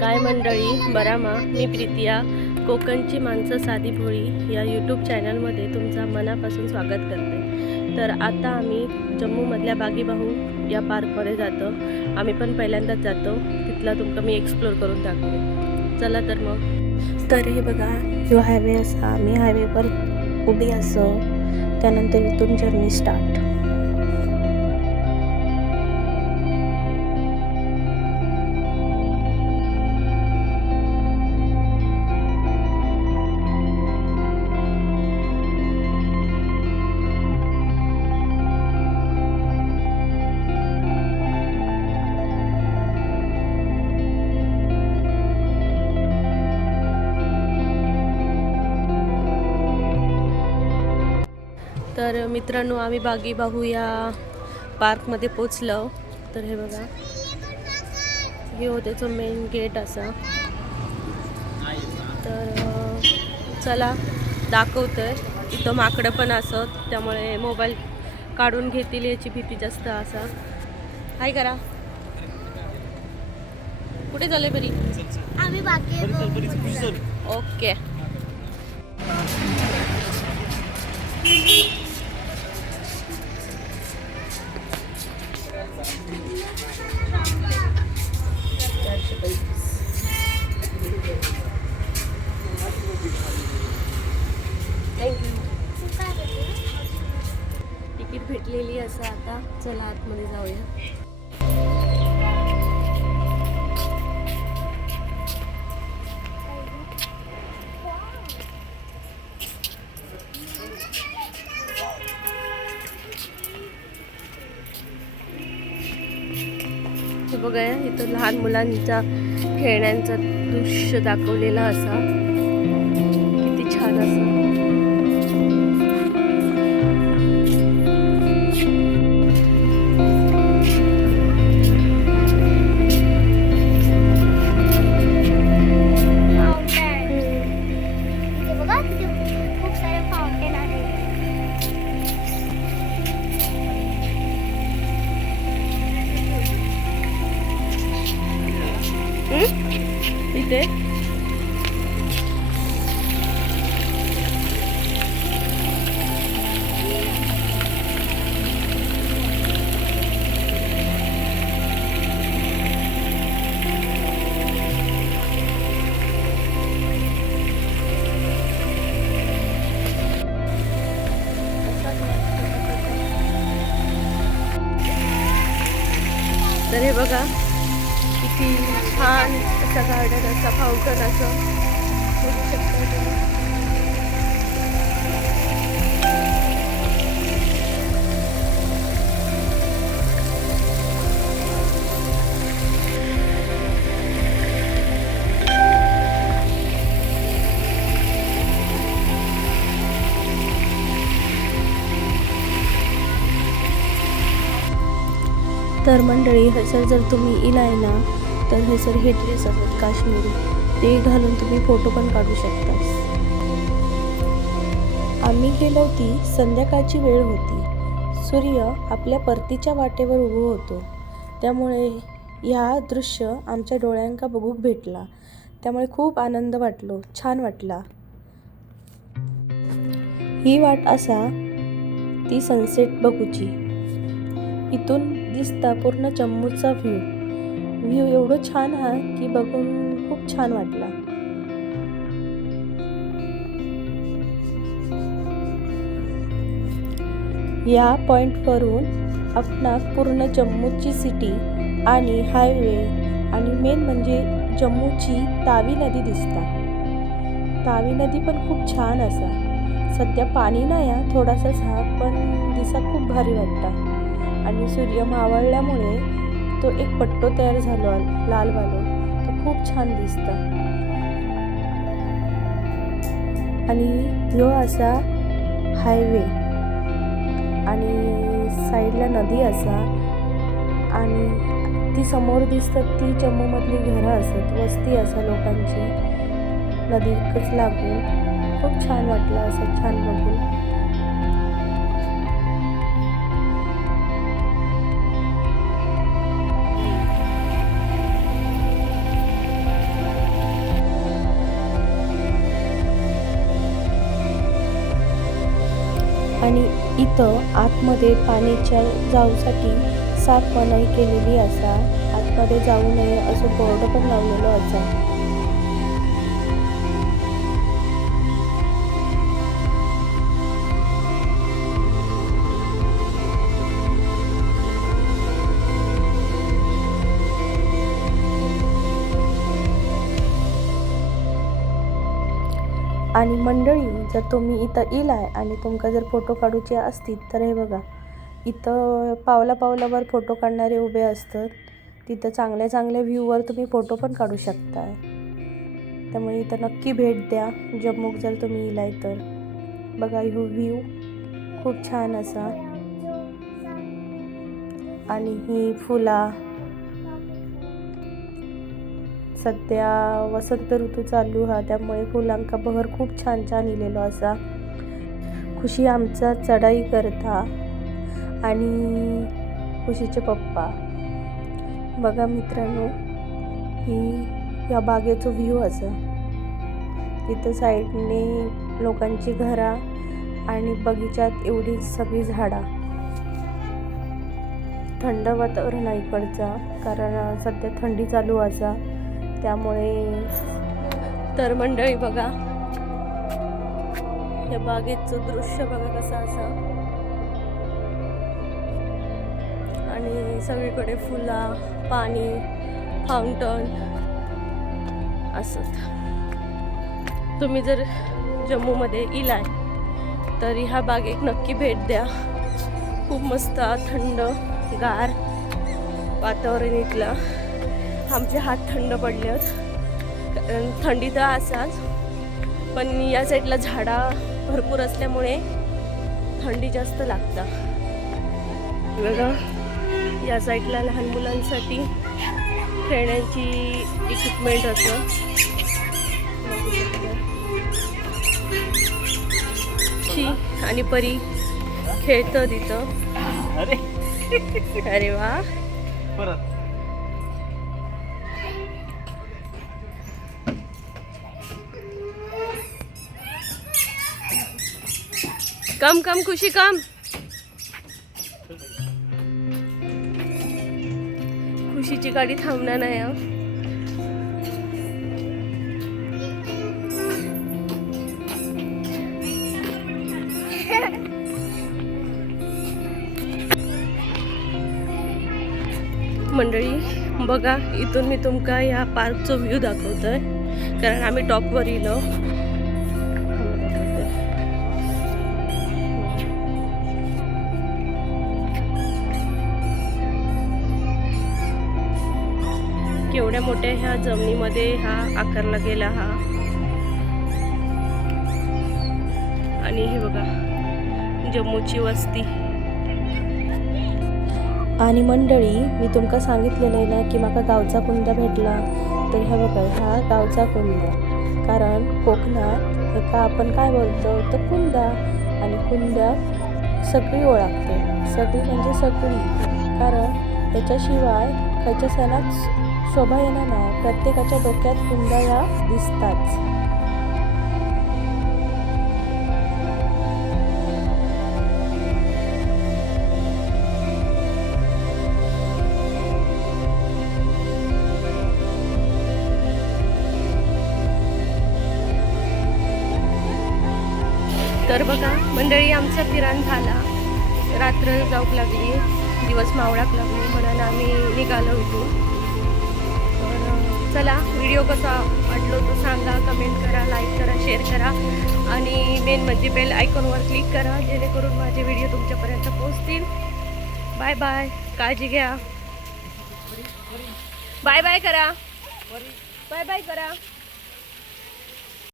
काय मंडळी बरामा मी. प्रीतिया. कोकणची माणसं साधी भोळी या यूट्यूब चॅनलमध्ये तुमचं मनापासून स्वागत करते. तर आता आम्ही जम्मूमधल्या बागीबाहू या पार्कमध्ये जातो. आम्ही पण पहिल्यांदाच जातो. तिथला तुमका मी एक्सप्लोर करून दाखवते. चला तर मग. तर हे बघा जो हायवे असा आम्ही हायवेवर उभी असो त्यानंतर इथून जर्नी स्टार्ट तर मित्रांनो आम्ही बागी बाहू या पार्कमध्ये पोचलो. तर हे बघा. हे हो त्याचं मेन गेट असा. तर चला दाखवतोय. इथं माकडं पण असत त्यामुळे मोबाईल काढून घेतील याची भीती जास्त असा. हाय करा. कुठे चालले बरी आम्ही बाकी ओके तिकीट भेटलेली असं आता चला आतमध्ये जाऊया. बघा इथं लहान मुलांचा खेळण्यांचा दृश्य दाखवलेला असा. ते तर हे बघा किती छान असा गार्डन असा फाउंटन असं बघू शकता तुम्ही. तर मंडळी हसर जर तुम्ही इलाय ना तर सर हे ड्रेस असतात काश्मीरी. ते घालून तुम्ही फोटो पण काढू शकता. आम्ही गेलो ती संध्याकाळची वेळ होती. सूर्य आपल्या परतीच्या वाटेवर उभं होतो. त्यामुळे ह्या दृश्य आमच्या डोळ्यांका बघूक भेटला. त्यामुळे खूप आनंद वाटलो छान वाटला. ही वाट असा ती सनसेट बघूची. इथून दिसता पूर्ण जम्मूचा व्ह्यू व्ह्यू एवढं छान हा की बघून खूप छान वाटला. या पॉइंटवरून आपणाक पूर्ण जम्मूची सिटी आणि हायवे आणि मेन म्हणजे जम्मूची तावी नदी दिसता. तावी नदी पण खूप छान असा. सध्या पाणी नाही हा थोडासा झाक पण दिसा खूप भारी वाटता. आणि सूर्य मावळल्यामुळे तो एक पट्टो तयार झालो लालवालो तो खूप छान दिसता. आणि ह्यो असा हायवे आणि साईडला नदी असा आणि ती समोर दिसतात ती जम्मूमधली घरं असत वस्ती असा लोकांची. नदीकच लागून खूप छान वाटलं असं छान बघून. आणि इथं आतमध्ये पाण्याच्या जाऊसाठी साफ मनाई केलेली असा. आतमध्ये जाऊ नये असं बोर्ड पण लावलेलं असा. आणि मंडळी जर तुम्ही इथं इलाय आणि तुमका जर फोटो काढूचे असतील तर हे बघा. इथं पावला पावलावर फोटो काढणारे उभे असतात. तिथं चांगल्या चांगल्या व्ह्यूवर तुम्ही फोटो पण काढू शकताय. त्यामुळे इथं नक्की भेट द्या. जम्मूक जर तुम्ही इलाय तर. बघा ह्यो व्ह्यू खूप छान असा. आणि ही फुला सध्या वसंत ऋतू चालू हा त्यामुळे फुलांका बहर खूप छान छान इलेलो असा. खुशी आमचा चढाई करता आणि खुशीचे पप्पा. बघा मित्रांनो ही या बागेचो व्ह्यू असा. तिथं साईडने लोकांची घरा आणि बगीच्यात एवढी सगळी झाडा. थंड वातावरण इकडचा कारण सध्या थंडी चालू असा. त्यामुळे तर मंडळी बघा या बागेचं दृश्य बघा कसं असं. आणि सगळीकडे फुला पाणी फाउंटन असत तुम्ही जर जम्मूमध्ये इलाय तर ह्या बागेत नक्की भेट द्या. खूप मस्त थंड गार वातावरण इथलं. आमचे हात थंड पडलेत. कारण थंडी तर असाच पण या साईडला झाडा भरपूर असल्यामुळे थंडी जास्त लागतं. बघा या साईडला लहान मुलांसाठी खेळण्याची इक्विपमेंट असं. शी आणि परी खेळतं तिथं. अरे. अरे वा. परत. कम कम खुशी कम। खुशीची गाडी थांबणार नाही हं. मंडळी बघा इथून मी तुमका या पार्कचो व्ह्यू दाखवतोय. कारण आम्ही टॉपवर येलो एवढ्या मोठ्या ह्या जमिनीमध्ये हा आकारला गेला हा. आणि हे बघा जम्मूची वस्ती. आणि मंडळी मी तुमका सांगितलेलं आहे ना की माका गावचा कुंद भेटला तर ह्या बघा ह्या गावचा कुंद कारण कोकणात एका आपण काय बोलतो तर कुंदा आणि कुंदा सगळी ओळखते. सगळी म्हणजे सगळी. कारण त्याच्याशिवाय खयच्या सणात शोभा येणार ना प्रत्येकाच्या डोक्यात कुंडया दिसतात. तर बघा मंडळी आमचा किराण झाला. रात्र जाऊक लागली दिवस मावळाक लागली म्हणून आम्ही निघालो होतो चला व्हिडिओ कसा वाटलो तो सांगा. कमेंट करा लाईक करा शेअर करा. आणि मेन म्हणजे बेल आयकॉनवर क्लिक करा जेणेकरून माझे व्हिडिओ तुमच्यापर्यंत पोहोचतील. बाय बाय काळजी घ्या. बाय बाय करा. बाय बाय करा.